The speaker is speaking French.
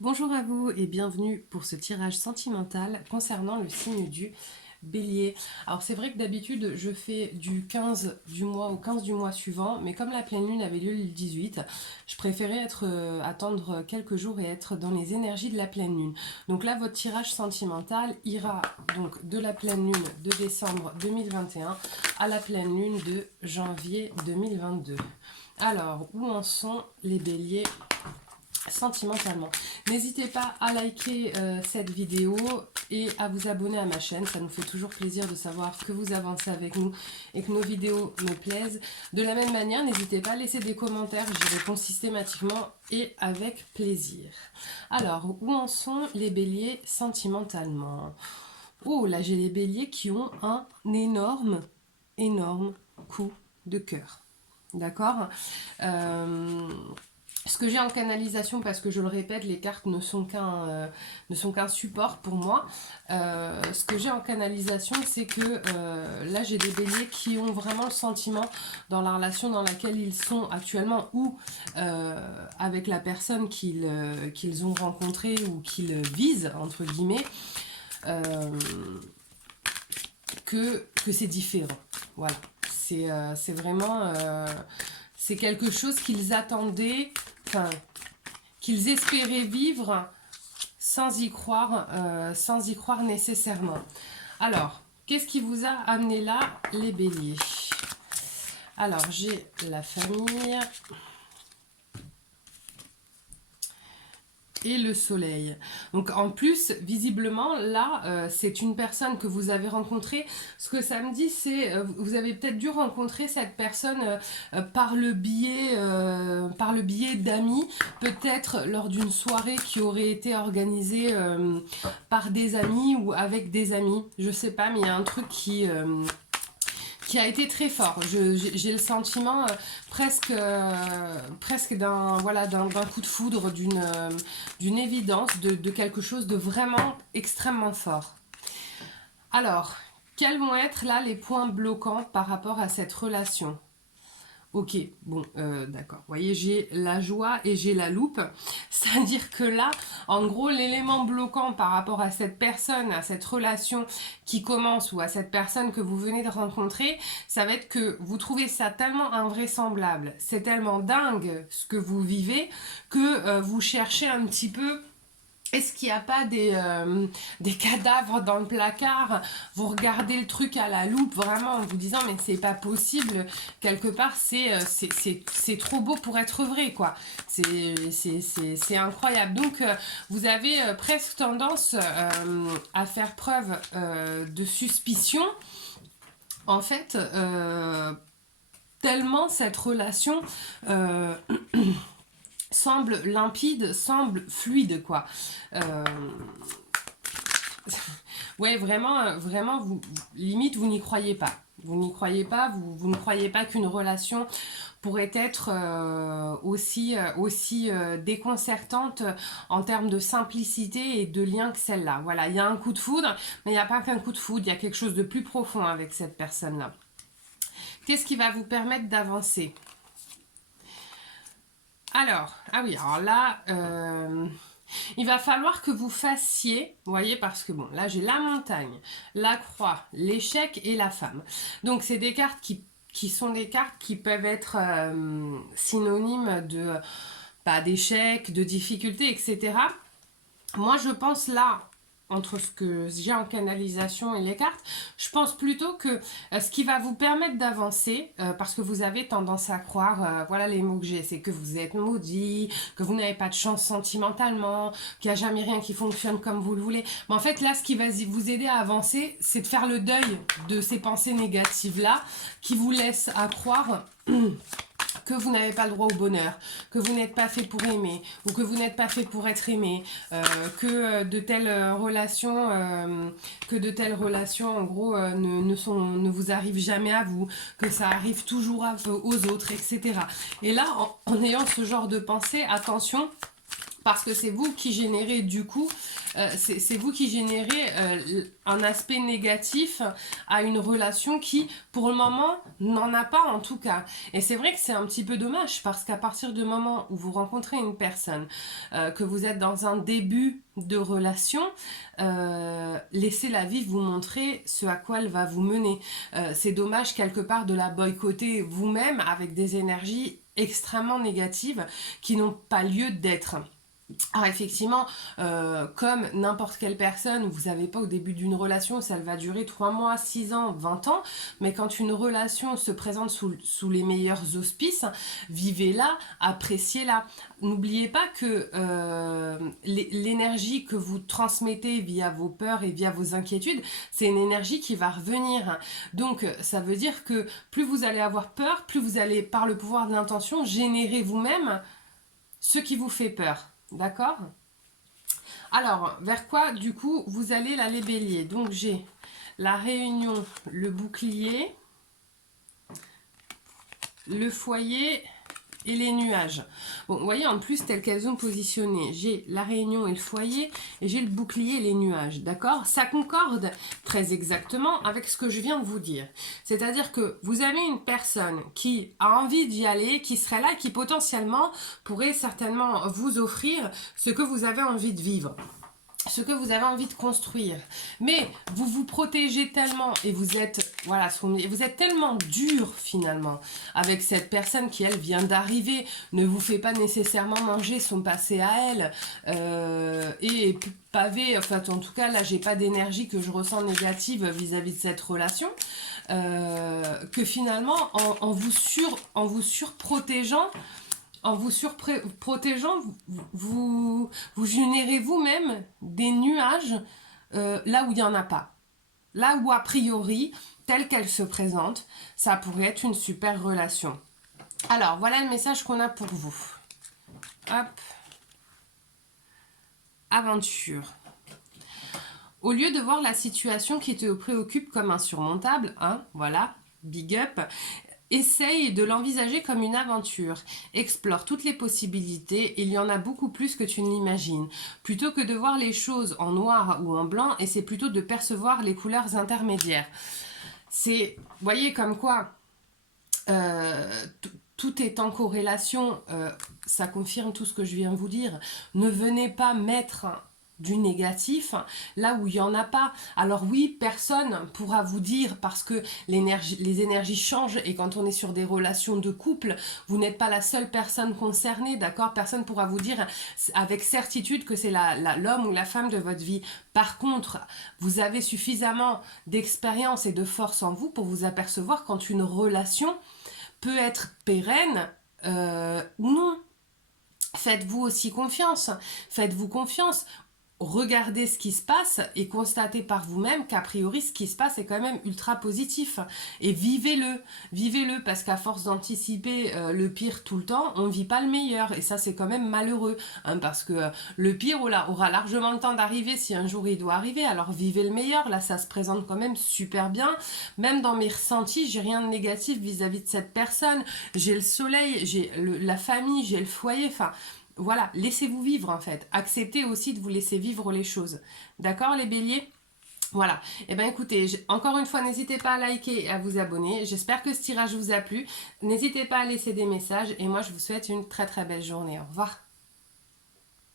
Bonjour à vous et bienvenue pour ce tirage sentimental concernant le signe du Bélier. Alors c'est vrai que d'habitude je fais du 15 du mois au 15 du mois suivant, mais comme la pleine lune avait lieu le 18, je préférais attendre quelques jours et être dans les énergies de la pleine lune. Donc là votre tirage sentimental ira donc de la pleine lune de décembre 2021 à la pleine lune de janvier 2022. Alors, où en sont les béliers sentimentalement? N'hésitez pas à liker cette vidéo et à vous abonner à ma chaîne, ça nous fait toujours plaisir de savoir que vous avancez avec nous et que nos vidéos me plaisent. De la même manière, n'hésitez pas à laisser des commentaires, j'y réponds systématiquement et avec plaisir. Alors, où en sont les béliers sentimentalement? Oh, là j'ai les béliers qui ont un énorme coup de cœur. D'accord. Ce que j'ai en canalisation, parce que je le répète, les cartes ne sont qu'un support pour moi. Ce que j'ai en canalisation, c'est que là, j'ai des béliers qui ont vraiment le sentiment dans la relation dans laquelle ils sont actuellement ou avec la personne qu'ils ont rencontrée ou qu'ils visent, entre guillemets, euh, que c'est différent. Voilà. C'est vraiment... c'est quelque chose qu'ils attendaient, enfin, qu'ils espéraient vivre sans y croire nécessairement. Alors, qu'est-ce qui vous a amené là, les béliers? Alors, j'ai la famille et le soleil. Donc en plus, visiblement, là, c'est une personne que vous avez rencontrée. Ce que ça me dit, c'est vous avez peut-être dû rencontrer cette personne par le biais d'amis, peut-être lors d'une soirée qui aurait été organisée par des amis ou avec des amis. Je sais pas, mais il y a un truc qui a été très fort. J'ai le sentiment presque d'un voilà, d'un coup de foudre, d'une évidence, de quelque chose de vraiment extrêmement fort. Alors, quels vont être là les points bloquants par rapport à cette relation? Ok, bon, d'accord. Vous voyez, j'ai la joie et j'ai la loupe. C'est-à-dire que là, en gros, l'élément bloquant par rapport à cette personne, à cette relation qui commence ou à cette personne que vous venez de rencontrer, ça va être que vous trouvez ça tellement invraisemblable, c'est tellement dingue ce que vous vivez, que vous cherchez un petit peu. Est-ce qu'il n'y a pas des cadavres dans le placard? Vous regardez le truc à la loupe vraiment en vous disant mais c'est pas possible, quelque part c'est trop beau pour être vrai quoi. C'est incroyable. Donc vous avez presque tendance à faire preuve de suspicion en fait tellement cette relation semble limpide, semble fluide quoi. Euh, ouais, vraiment, limite, vous n'y croyez pas. Vous n'y croyez pas, vous ne croyez pas qu'une relation pourrait être aussi déconcertante en termes de simplicité et de lien que celle-là. Voilà, il y a un coup de foudre, mais il n'y a pas qu'un coup de foudre, il y a quelque chose de plus profond avec cette personne-là. Qu'est-ce qui va vous permettre d'avancer? Alors, ah oui, alors là, il va falloir que vous fassiez, vous voyez, parce que bon, là j'ai la montagne, la croix, l'échec et la femme. Donc c'est des cartes qui sont des cartes qui peuvent être synonymes de d'échec, de difficulté, etc. Moi je pense là, entre ce que j'ai en canalisation et les cartes, je pense plutôt que ce qui va vous permettre d'avancer, parce que vous avez tendance à croire, voilà les mots que j'ai, c'est que vous êtes maudit, que vous n'avez pas de chance sentimentalement, qu'il n'y a jamais rien qui fonctionne comme vous le voulez. Mais en fait là, ce qui va vous aider à avancer, c'est de faire le deuil de ces pensées négatives-là, qui vous laissent à croire que vous n'avez pas le droit au bonheur, que vous n'êtes pas fait pour aimer, ou que vous n'êtes pas fait pour être aimé, que de telles relations, en gros, ne vous arrivent jamais à vous, que ça arrive toujours aux autres, etc. Et là, en ayant ce genre de pensée, attention, parce que c'est vous qui générez du coup, c'est vous qui générez un aspect négatif à une relation qui, pour le moment, n'en a pas en tout cas. Et c'est vrai que c'est un petit peu dommage parce qu'à partir du moment où vous rencontrez une personne, que vous êtes dans un début de relation, laissez la vie vous montrer ce à quoi elle va vous mener. C'est dommage quelque part de la boycotter vous-même avec des énergies extrêmement négatives qui n'ont pas lieu d'être. Alors effectivement, comme n'importe quelle personne, vous n'avez pas au début d'une relation, ça va durer 3 mois, 6 ans, 20 ans, mais quand une relation se présente sous les meilleurs auspices, vivez-la, appréciez-la. N'oubliez pas que l'énergie que vous transmettez via vos peurs et via vos inquiétudes, c'est une énergie qui va revenir. Donc ça veut dire que plus vous allez avoir peur, plus vous allez, par le pouvoir de l'intention, générer vous-même ce qui vous fait peur. D'accord? Alors, vers quoi, du coup, vous allez là, les béliers? Donc, j'ai la réunion, le bouclier, le foyer et les nuages. Bon, vous voyez, en plus, telles qu'elles ont positionné, j'ai la réunion et le foyer, et j'ai le bouclier et les nuages, d'accord? Ça concorde très exactement avec ce que je viens de vous dire. C'est-à-dire que vous avez une personne qui a envie d'y aller, qui serait là, qui potentiellement pourrait certainement vous offrir ce que vous avez envie de vivre, ce que vous avez envie de construire. Mais vous vous protégez tellement et vous êtes, voilà, vous êtes tellement dur finalement avec cette personne qui, elle, vient d'arriver, ne vous fait pas nécessairement manger son passé à elle, et pavé, enfin en tout cas là j'ai pas d'énergie que je ressens négative vis-à-vis de cette relation, que finalement en vous surprotégeant, vous générez vous-même des nuages là où il n'y en a pas. Là où a priori, telle qu'elle se présente, ça pourrait être une super relation. Alors, voilà le message qu'on a pour vous. Hop. Aventure. Au lieu de voir la situation qui te préoccupe comme insurmontable, hein, voilà, big up, essaye de l'envisager comme une aventure. Explore toutes les possibilités, il y en a beaucoup plus que tu ne l'imagines. Plutôt que de voir les choses en noir ou en blanc, essaie plutôt de percevoir les couleurs intermédiaires. C'est, vous voyez, comme quoi tout est en corrélation, ça confirme tout ce que je viens de vous dire. Ne venez pas mettre du négatif là où il n'y en a pas. Alors oui, personne pourra vous dire, parce que les énergies changent, et quand on est sur des relations de couple, vous n'êtes pas la seule personne concernée, d'accord? Personne pourra vous dire avec certitude que c'est l'homme ou la femme de votre vie. Par contre, vous avez suffisamment d'expérience et de force en vous pour vous apercevoir quand une relation peut être pérenne ou non. Faites-vous aussi confiance. Faites-vous confiance. Regardez ce qui se passe et constatez par vous-même qu'a priori ce qui se passe est quand même ultra positif, et vivez-le, parce qu'à force d'anticiper le pire tout le temps, on ne vit pas le meilleur, et ça c'est quand même malheureux, hein, parce que le pire aura largement le temps d'arriver si un jour il doit arriver. Alors vivez le meilleur. Là ça se présente quand même super bien, même dans mes ressentis j'ai rien de négatif vis-à-vis de cette personne. J'ai le soleil, j'ai la famille, j'ai le foyer, enfin voilà, laissez-vous vivre en fait. Acceptez aussi de vous laisser vivre les choses. D'accord les béliers? Voilà. Et bien écoutez, encore une fois, n'hésitez pas à liker et à vous abonner. J'espère que ce tirage vous a plu. N'hésitez pas à laisser des messages. Et moi, je vous souhaite une très très belle journée. Au revoir.